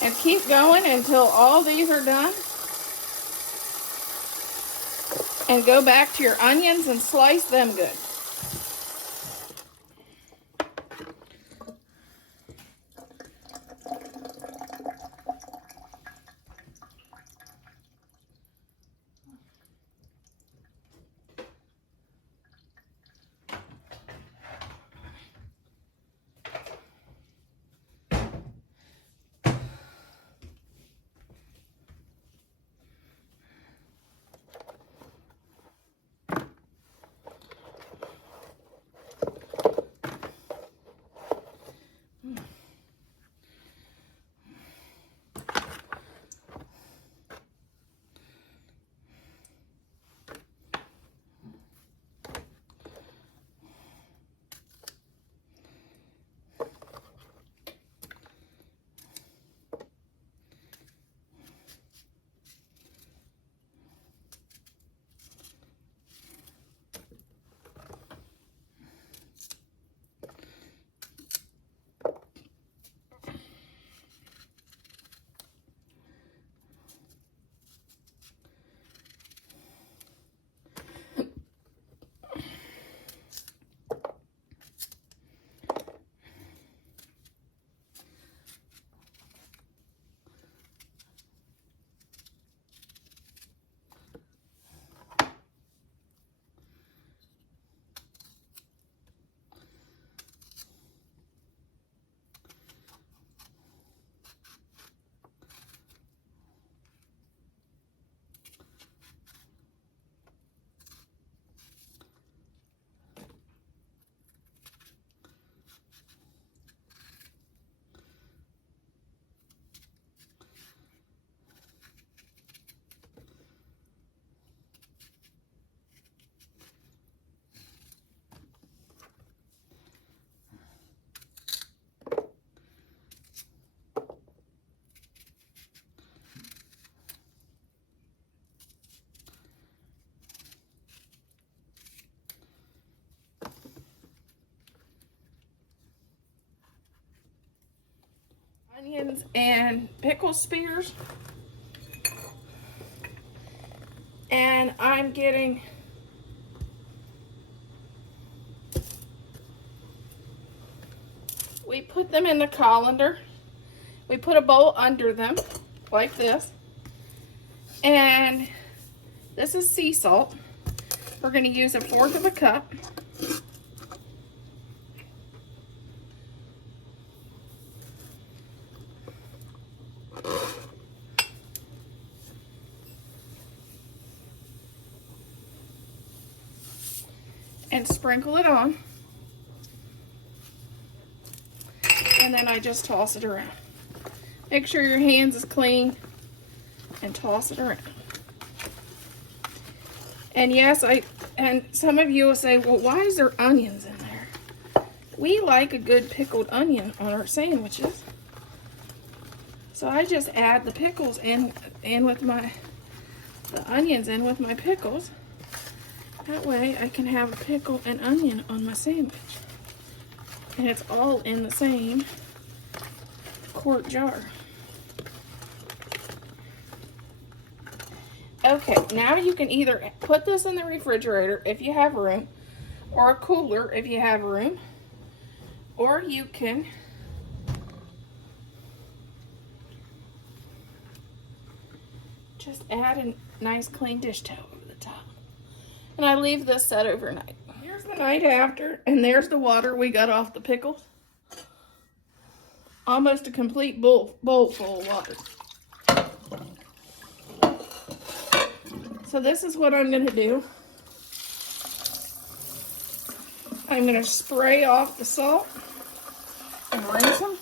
And keep going until all these are done. And go back to your onions and slice them good. Onions and pickle spears. And I'm getting we put them in the colander. We put a bowl under them like this. And this is sea salt. We're going to use 1/4 of a cup. And sprinkle it on. And then I just toss it around. Make sure your hands is clean and toss it around. And yes, and some of you will say, well, why is there onions in there? We like a good pickled onion on our sandwiches. So I just add the pickles in with the onions in with my pickles. That way I can have a pickle and onion on my sandwich. And it's all in the same quart jar. Okay, now you can either put this in the refrigerator if you have room, or a cooler if you have room, or you can just add a nice clean dish towel over the top. And I leave this set overnight. Here's the night after, and there's the water we got off the pickles. Almost a complete bowl full of water. So this is what I'm going to do. I'm going to spray off the salt and rinse them.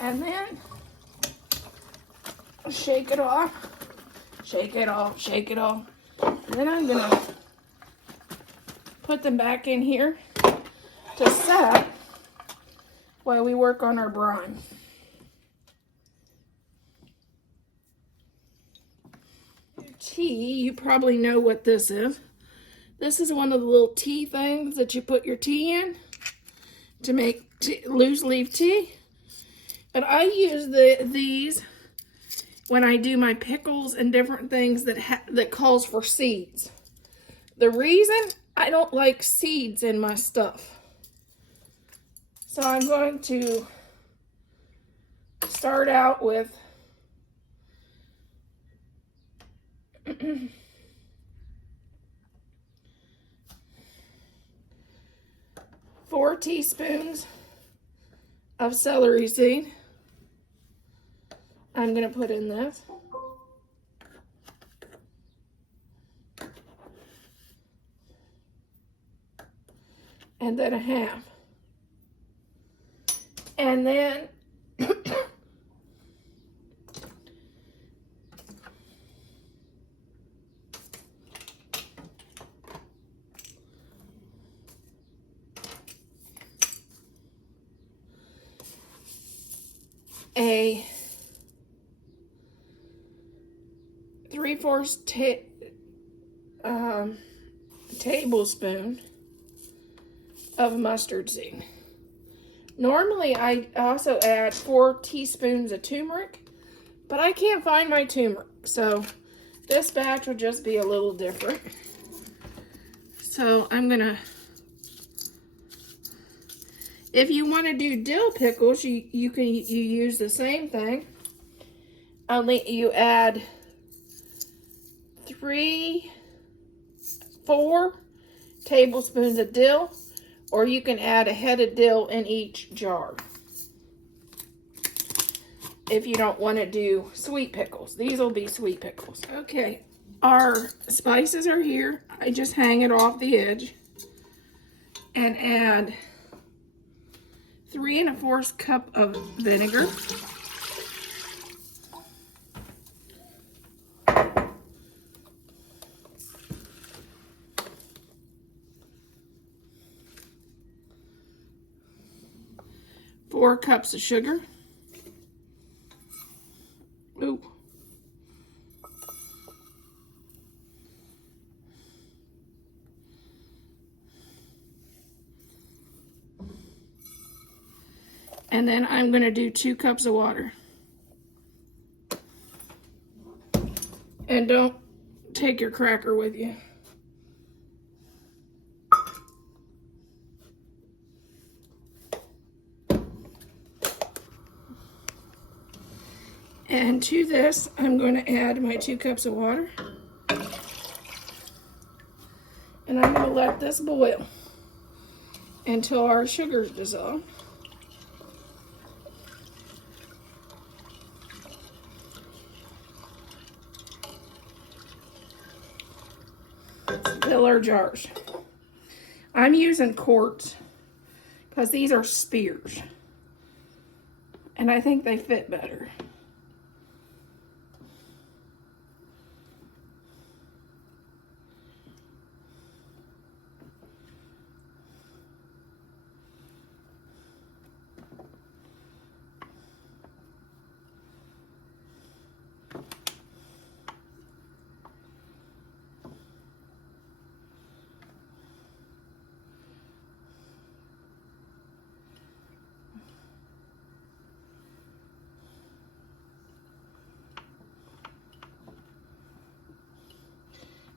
And then shake it off, shake it off, shake it off. And then I'm going to put them back in here to set while we work on our brine. tea, you probably know what this is. This is one of the little tea things that you put your tea in to make loose leaf tea. But I use these when I do my pickles and different things that calls for seeds. The reason I don't like seeds in my stuff. So I'm going to start out with 4 teaspoons of celery seed. I'm going to put in this. And then a half. And then a 3/4 tablespoon of mustard seed. Normally, I also add 4 teaspoons of turmeric, but I can't find my turmeric, so this batch will just be a little different. So I'm gonna, if you want to do dill pickles, you use the same thing. Only you add 4 tablespoons of dill, or you can add a head of dill in each jar if you don't want to do sweet pickles. These will be sweet pickles. Okay, our spices are here. I just hang it off the edge and add 3 1/4 cup of vinegar. Four cups of sugar. Ooh. And then I'm going to do 2 cups of water. And don't take your cracker with you. And to this, I'm going to add my 2 cups of water. And I'm going to let this boil until our sugar's dissolved. Fill our jars. I'm using quarts because these are spears. And I think they fit better.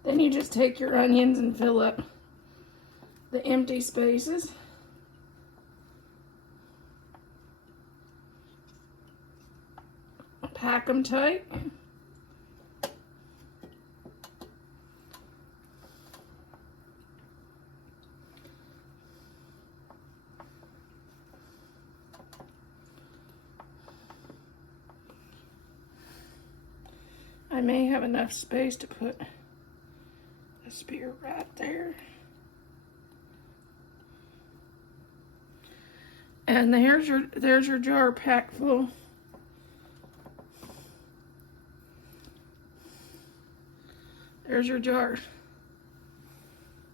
Then you just take your onions and fill up the empty spaces. Pack them tight. I may have enough space to put a spear right there. And there's your jar packed full. There's your jar.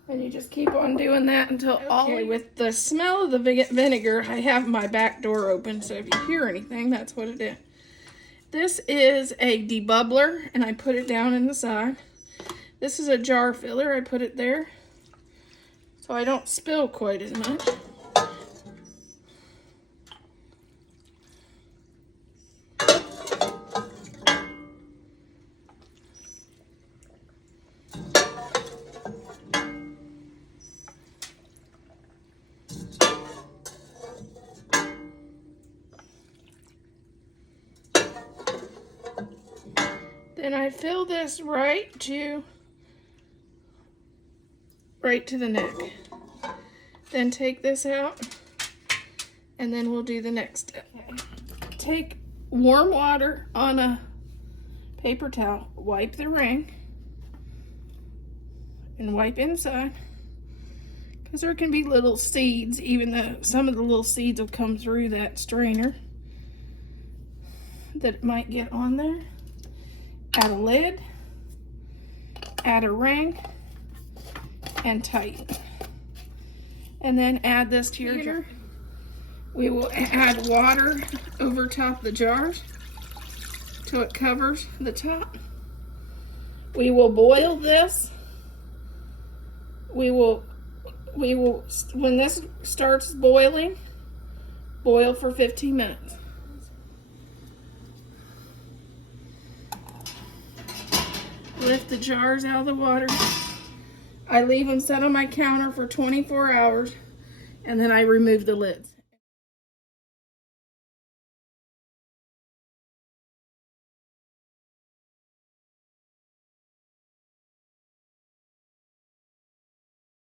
And you just keep on doing that until all. With the smell of the vinegar, I have my back door open, so if you hear anything, that's what it is. This is a debubbler, and I put it down in the side. This is a jar filler. I put it there so I don't spill quite as much. Then I fill this right to the neck. Then take this out, and then we'll do the next step. Take warm water on a paper towel, wipe the ring, and wipe inside, because there can be little seeds, even though some of the little seeds will come through that strainer that might get on there. Add a lid, add a ring, and tighten. And then add this to your jar. We will add water over top the jars till it covers the top. We will boil this. We will, when this starts boiling, boil for 15 minutes. Lift the jars out of the water. I leave them set on my counter for 24 hours, and then I remove the lids.